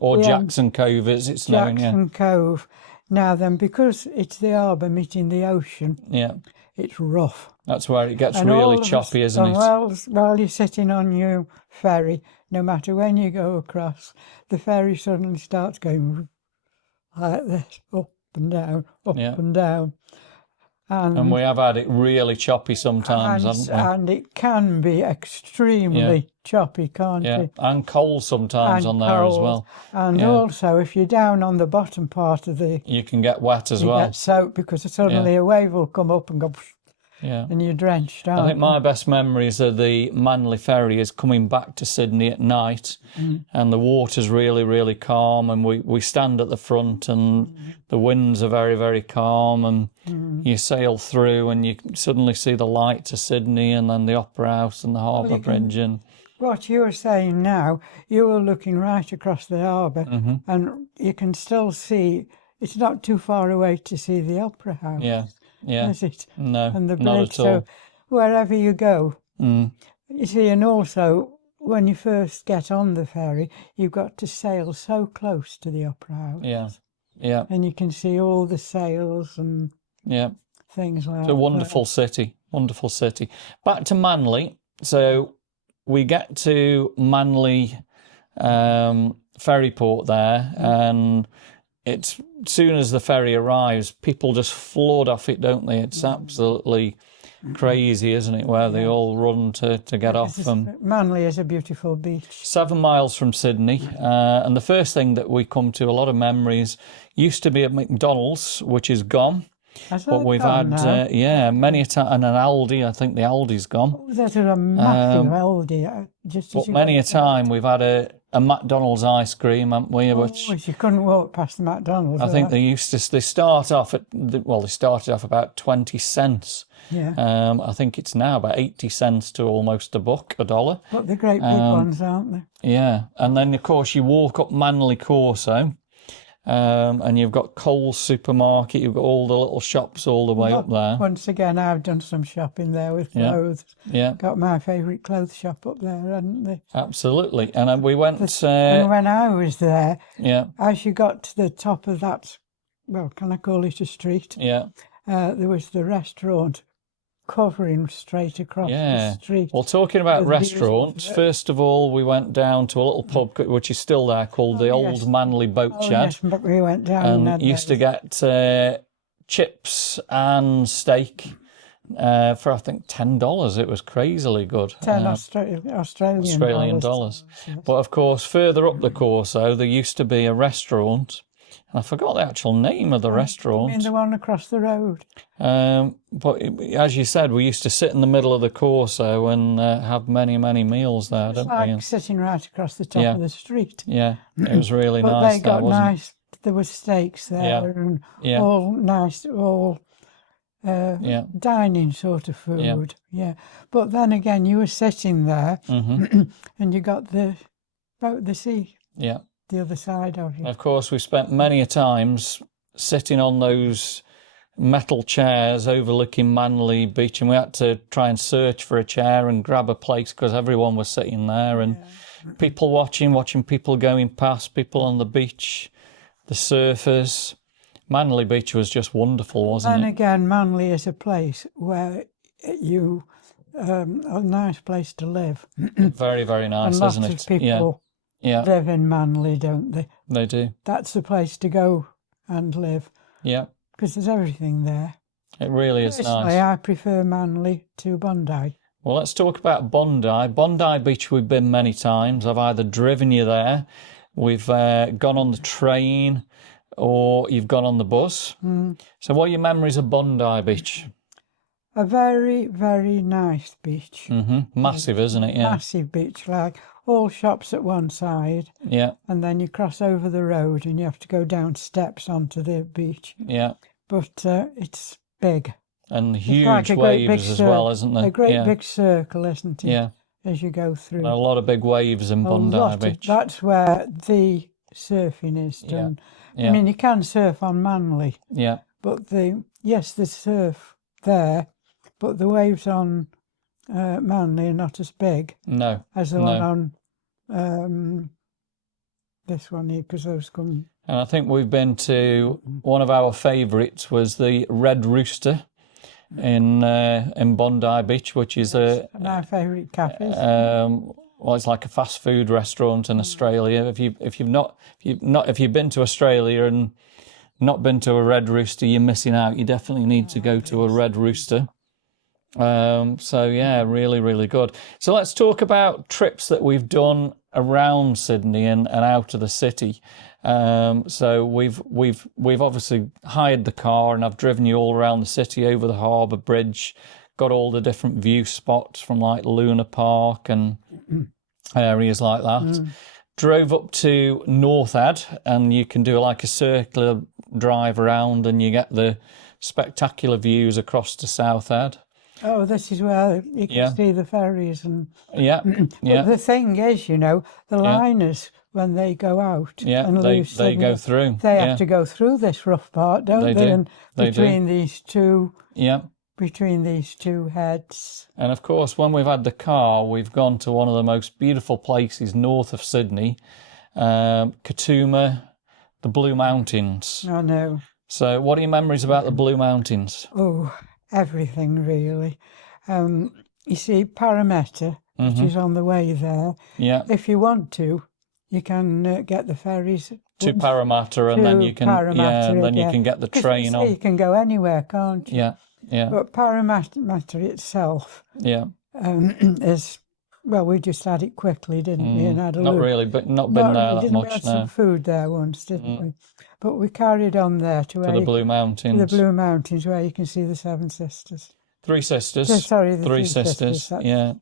Or Jackson Cove, as it's known. Jackson Cove. Now then, because it's the harbour meeting the ocean, it's rough. That's where it gets really choppy, isn't it? While you're sitting on your ferry, no matter when you go across, the ferry suddenly starts going like this, up and down, up and down. And we have had it really choppy sometimes, haven't we? And it can be extremely choppy, can't it? And cold sometimes on there as well. And also, if you're down on the bottom part of you can get wet as well. You get soaked because suddenly a wave will come up and go, and you're drenched out. I think my best memories of the Manly Ferry is coming back to Sydney at night, and the water's really, really calm, and we stand at the front, and the winds are very, very calm, and you sail through, and you suddenly see the light to Sydney, and then the Opera House and the Harbour Bridge. And what you were saying now, you were looking right across the harbour, and you can still see. It's not too far away to see the Opera House. Yeah, is it? No, and the bridge, not at all. So wherever you go, you see, and also when you first get on the ferry, you've got to sail so close to the Opera House. Yeah. And you can see all the sails and things like that. It's a wonderful city, wonderful city. Back to Manly. So we get to Manly ferry port there, and it's as soon as the ferry arrives, people just flood off it, don't they? It's absolutely crazy, isn't it? Where they all run to get off. Manly is a beautiful beach. 7 miles from Sydney, and the first thing that we come to, a lot of memories, used to be at McDonald's, which is gone. But we've had many a time, and an Aldi. I think the Aldi's gone. There's a massive Aldi. But many a time we've had a McDonald's ice cream, haven't we? Which you couldn't walk past the McDonald's. I think they started off about 20 cents. Yeah. I think it's now about 80 cents to almost $1. But they're great big ones, aren't they? Yeah, and then of course you walk up Manly Corso. And you've got Coles supermarket, you've got all the little shops all the way up there. Once again, I've done some shopping there with clothes. Yeah. Got my favourite clothes shop up there, hadn't they? Absolutely. And we went... and when I was there, yeah, as you got to the top of that, well, can I call it a street? Yeah. There was the restaurant covering straight across the street. Well, talking about restaurants, first of all, we went down to a little pub, which is still there, called the Old Manly Boat Shed. Yes, but we went down and used to get chips and steak for, I think, $10. It was crazily good. Australian dollars. Yes. But, of course, further up the Corso, there used to be a restaurant. And I forgot the actual name of the restaurant. You mean the one across the road? But as you said, we used to sit in the middle of the Corso and have many, many meals there, didn't we? Like sitting right across the top of the street. Yeah, it was really but nice. They got nice. There was steaks there and all nice, dining sort of food. Yeah. But then again, you were sitting there and you got the sea. Yeah. The other side of you. Of course, we spent many a times sitting on those metal chairs overlooking Manly Beach, and we had to try and search for a chair and grab a place because everyone was sitting there, and people watching people going past, people on the beach, the surfers. Manly Beach was just wonderful, wasn't it? And again, Manly is a place where you a nice place to live. Very, very nice, and isn't it? Lots of people live in Manly, don't they? They do. That's the place to go and live. Yeah. Because there's everything there. It really is Personally, nice. I prefer Manly to Bondi. Well, let's talk about Bondi. Bondi Beach we've been many times. I've either driven you there, we've gone on the train, or you've gone on the bus. So what are your memories of Bondi Beach? A very, very nice beach. Massive, isn't it? Yeah. Massive beach, like all shops at one side. Yeah. And then you cross over the road and you have to go down steps onto the beach. Yeah. But it's big. And huge waves as well, isn't there? A great big circle, isn't it? Yeah. As you go through. And a lot of big waves in Bondi Beach. That's where the surfing is done. Yeah. I mean, you can surf on Manly. Yeah. But the surf there, but the waves on Manly are not as big. No. As the one on this one here, because those come. And I think we've been to one of our favourites was the Red Rooster in Bondi Beach, which is my favourite cafe. Well, it's like a fast food restaurant in Australia. If you've been to Australia and not been to a Red Rooster, you're missing out. You definitely need to go to a Red Rooster. So yeah, really, really good. So let's talk about trips that we've done around Sydney and out of the city. So we've obviously hired the car, and I've driven you all around the city over the Harbour Bridge, got all the different view spots from like Luna Park and areas like that. Drove up to North Ad, and you can do like a circular drive around, and you get the spectacular views across to South Ad. Oh, this is where you can see the ferries and. But the thing is, you know, the liners when they go out and leave Sydney, they go through. They have to go through this rough part, don't they? And between these two. Between these two heads. And of course, when we've had the car, we've gone to one of the most beautiful places north of Sydney, Katoomba, the Blue Mountains. I know. So what are your memories about the Blue Mountains? Oh, everything really. You see, Parramatta, which is on the way there. Yeah. If you want to, you can get the ferries to Parramatta, and then you can you can get the train on. You can go anywhere, can't you? Yeah. Yeah. But Parramatta itself is, well, we just had it quickly, didn't we? And had a not really, but not been there that much. We had some food there once, didn't we? But we carried on there to the Blue Mountains. To the Blue Mountains, where you can see the Seven Sisters. Three Sisters. Sorry, the Three Sisters. Yeah.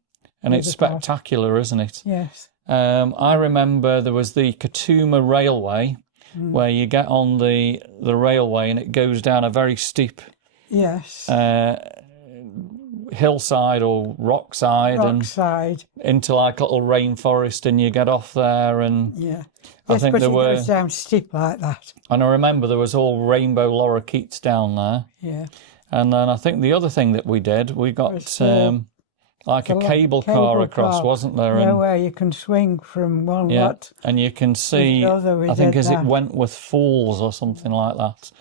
And it's spectacular, isn't it? Yes. I remember there was the Katoomba Railway, where you get on the railway and it goes down a very steep hillside or rockside and into like a little rainforest, and you get off there, and I think there were goes down steep like that. And I remember there was all rainbow lorikeets down there. Yeah. And then I think the other thing that we did, we got like a cable car across, wasn't there? Yeah, where you can swing from one lot. And you can see, I think, as it Wentworth Falls or something like that.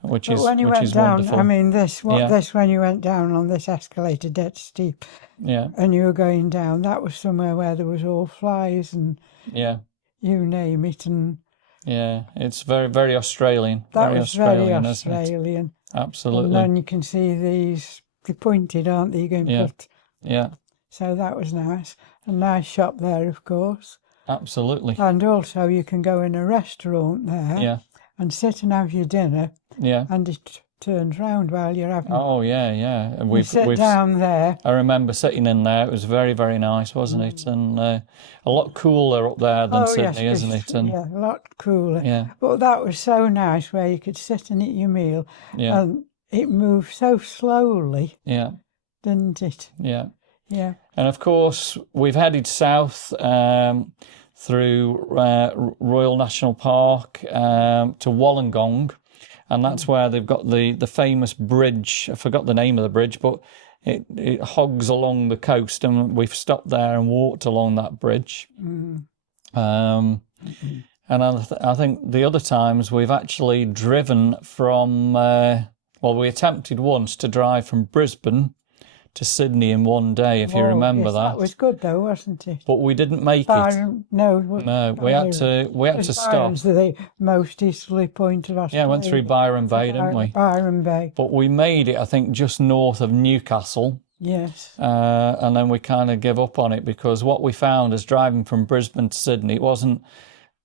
Which is down, wonderful. I mean, this when you went down on this escalator, dead steep. Yeah. And you were going down. That was somewhere where there was all flies and you name it. And it's very, very Australian. That very was Australian, very Australian. Absolutely. And then you can see these. They're pointed, aren't they? You're going put. Yeah. So that was nice. A nice shop there, of course. Absolutely. And also you can go in a restaurant there. Yeah. And sit and have your dinner. Yeah. And it turns round while you're having. Oh yeah, yeah. And we've down there. I remember sitting in there. It was very, very nice, wasn't it? And a lot cooler up there than Sydney, isn't it? And a lot cooler. Yeah. But that was so nice, where you could sit and eat your meal. Yeah. And it moved so slowly. Yeah. Didn't it? Yeah. Yeah. And of course, we've headed south through Royal National Park to Wollongong, and that's where they've got the famous bridge. I forgot the name of the bridge, but it hogs along the coast, and we've stopped there and walked along that bridge. And I think the other times we've actually driven from, we attempted once to drive from Brisbane to Sydney in one day, if you remember that. That was good though, wasn't it? But we didn't make it. No, we had to stop. Byron's the most easterly point of Australia. Yeah, went through Byron Bay, didn't we? Byron Bay. But we made it, I think, just north of Newcastle. Yes. And then we kind of give up on it, because what we found is driving from Brisbane to Sydney, it wasn't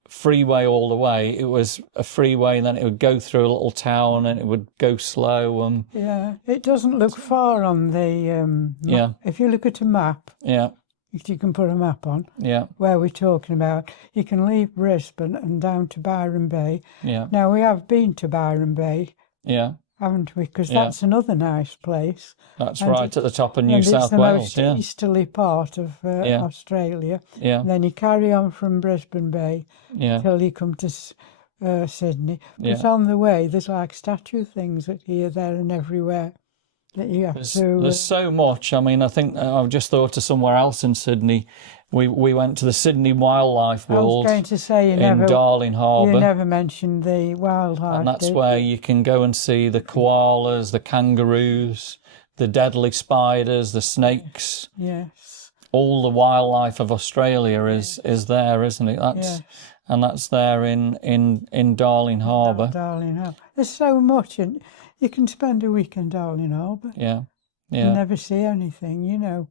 freeway all the way. It was a freeway, and then it would go through a little town, and it would go slow. And it doesn't look far on the map. If you look at a map, if you can put a map on, where we're talking about, you can leave Brisbane and down to Byron Bay. Yeah. Now we have been to Byron Bay. Yeah. Haven't we? Because that's another nice place. That's right at the top of New South Wales. It's the most easterly part of Australia. Yeah. And then you carry on from Brisbane Bay till you come to Sydney. But on the way, there's like statue things here, there, and everywhere that you have to. There's so much. I mean, I think I've just thought of somewhere else in Sydney. We went to the Sydney Wildlife World. I was going to say in Darling Harbour. You never mentioned the wildlife. And that's where you can go and see the koalas, the kangaroos, the deadly spiders, the snakes. Yes. All the wildlife of Australia is there, isn't it? and that's there in Darling Harbour. Darling Harbour. There's so much, and you can spend a week in Darling Harbour. Yeah, And never see anything, you know.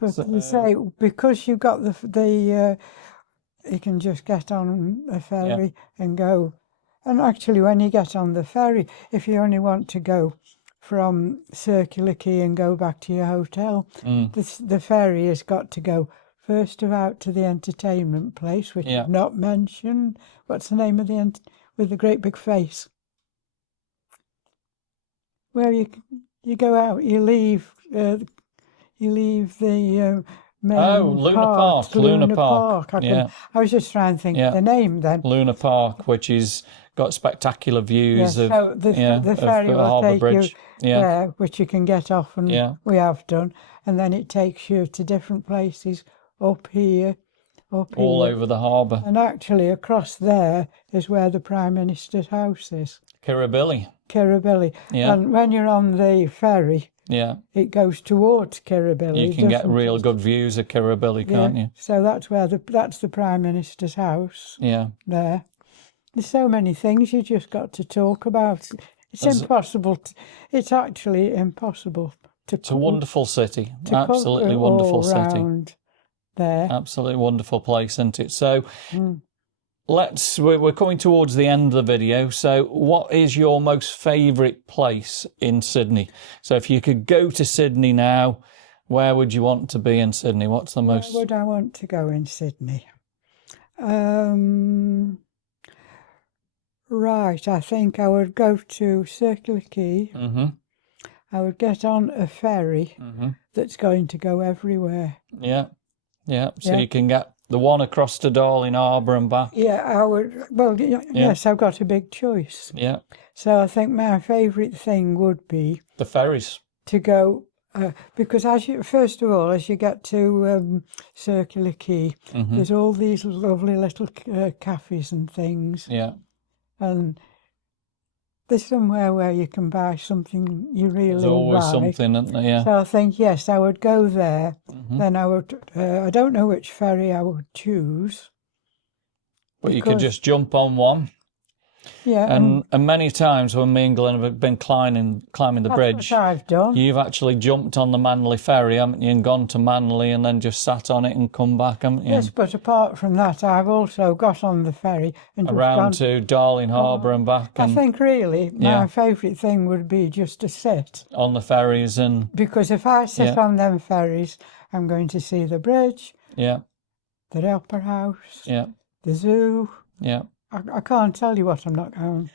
But you say, because you've got you can just get on a ferry and go. And actually, when you get on the ferry, if you only want to go from Circular Quay and go back to your hotel, the ferry has got to go first out to the entertainment place, which I've not mentioned. What's the name of with the great big face? Where you go out, you leave the main Luna Park. I was just trying to think of the name then. Luna Park, which is got spectacular views of the ferry will Harbour take Bridge. you there, which you can get off, and we have done, and then it takes you to different places up here, all over the harbour. And actually, across there is where the Prime Minister's house is. Kirribilli. Yeah. And when you're on the ferry, it goes towards Kirribilli. You can get real good views of Kirribilli, can't you? So that's where that's the Prime Minister's house. Yeah. There. There's so many things you just got to talk about. It's actually impossible to. It's a wonderful city. Absolutely wonderful city. There. Absolutely wonderful place, isn't it? So. We're coming towards the end of the video. So what is your most favourite place in Sydney? So if you could go to Sydney now, where would you want to be in Sydney? What's the most... Where would I want to go in Sydney? Right, I think I would go to Circular Quay. I would get on a ferry that's going to go everywhere. So you can get the one across to Darling Harbour and back. I would. Well, yes, I've got a big choice. So I think my favourite thing would be the ferries. To go because first of all, as you get to Circular Quay, there's all these lovely little cafes and things. And there's somewhere where you can buy something you really like. There's always something, isn't there? So I think, yes, I would go there. Then I would, I don't know which ferry I would choose. But you could just jump on one. And many times when me and Glynn have been climbing the bridge, that's what I've done. You've actually jumped on the Manly ferry, haven't you, and gone to Manly and then just sat on it and come back, haven't you? Yes, but apart from that, I've also got on the ferry and around to Darling Harbour and back. I think really my favourite thing would be just to sit on the ferries, because if I sit on them ferries, I'm going to see the bridge, the Opera House, the zoo. I can't tell you what I'm not going.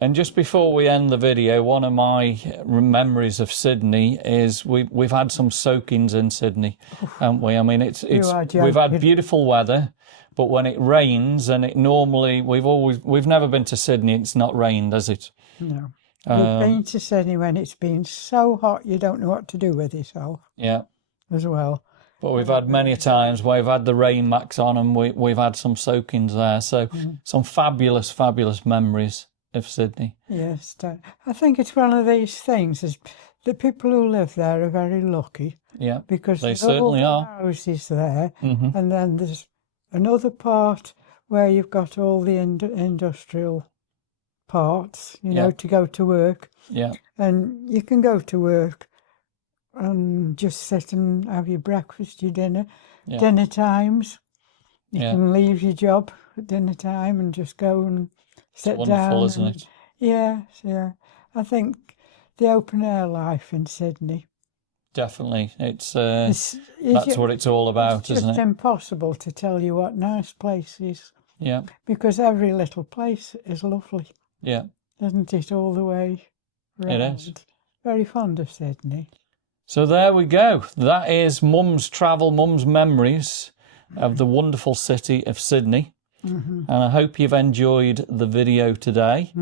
And just before we end the video, one of my memories of Sydney is we've had some soakings in Sydney, haven't we? I mean, we've had beautiful weather, but when it rains, and it normally we've never been to Sydney. It's not rained, has it? No. We've been to Sydney when it's been so hot you don't know what to do with yourself. As well. But we've had many times where we've had the rain max on and we've had some soakings there. So some fabulous, fabulous memories of Sydney. Yes, I think it's one of these things. Is the people who live there are very lucky. Because they certainly are. Houses there, and then there's another part where you've got all the industrial parts, you know, to go to work. And you can go to work and just sit and have your breakfast, your dinner, dinner times. You can leave your job at dinner time and just go and sit down. It's wonderful, isn't it? Yes, I think the open air life in Sydney. Definitely, that's what it's all about, isn't it? It's impossible to tell you what nice place is. Because every little place is lovely. Isn't it, all the way round? It is. Very fond of Sydney. So there we go. That is Mum's travel, Mum's memories of the wonderful city of Sydney. And I hope you've enjoyed the video today.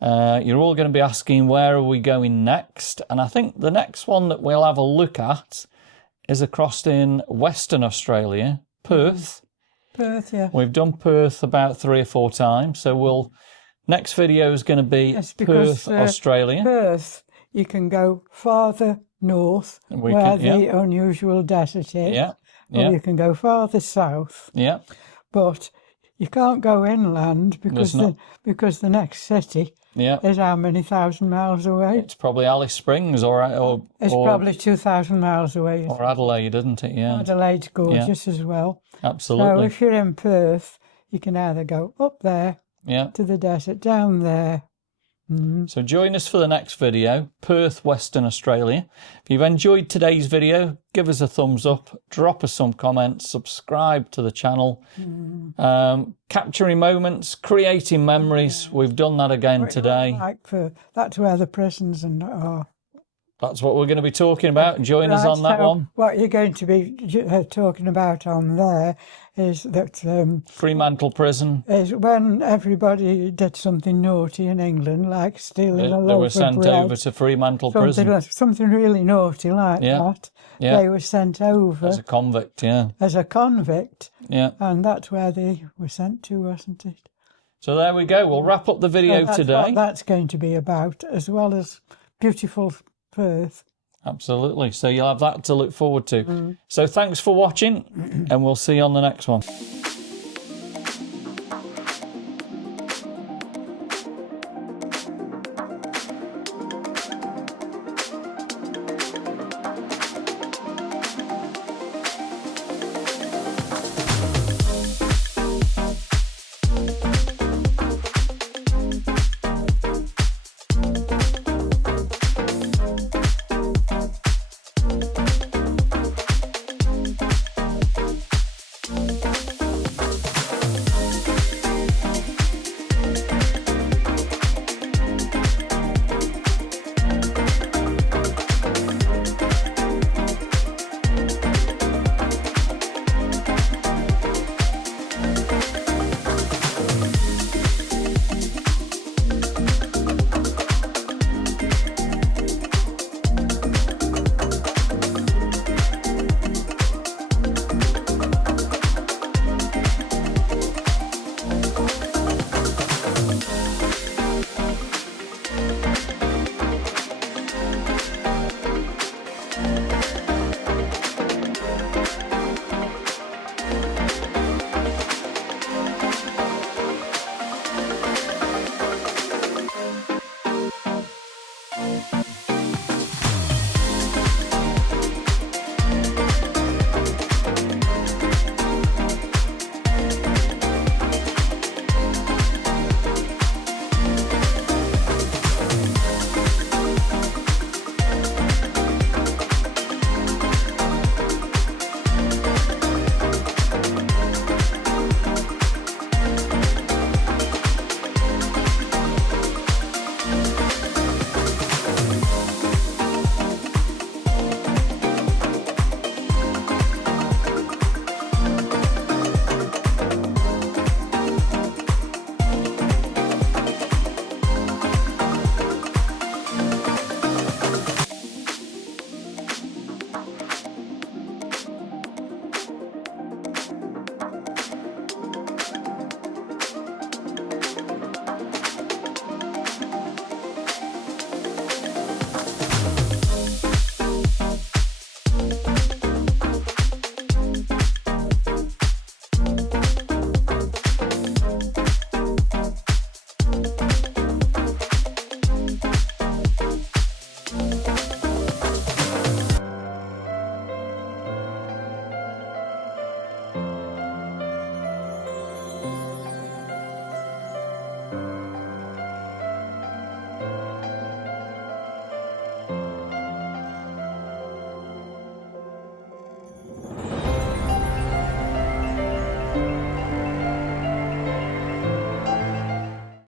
You're all going to be asking, where are we going next? And I think the next one that we'll have a look at is across in Western Australia, Perth. Perth, We've done Perth about 3 or 4 times. So next video is going to be Perth, Australia. Perth, you can go farther north, where the unusual desert is. Or you can go farther south. But you can't go inland because the next city Yeah. is how many thousand miles away? It's probably Alice Springs or It's probably 2,000 miles away. or Adelaide, isn't it? Yeah. Adelaide's gorgeous as well. Absolutely. So if you're in Perth, you can either go up there to the desert, down there. So join us for the next video, Perth, Western Australia. If you've enjoyed today's video, give us a thumbs up, drop us some comments, subscribe to the channel. Capturing moments, creating memories. We've done that again today. Like Perth. That's where the prisons and are. That's what we're going to be talking about. Join us on that one. What you're going to be talking about on there is that Fremantle Prison. Is when everybody did something naughty in England, like stealing a loaf of bread. They were sent over to Fremantle Prison. Something really naughty like that. Yeah. They were sent over as a convict. Yeah. As a convict. Yeah. And that's where they were sent to, wasn't it? So there we go. We'll wrap up the video today. What that's going to be about, as well as beautiful Perth. Absolutely. So you'll have that to look forward to. So thanks for watching, and we'll see you on the next one.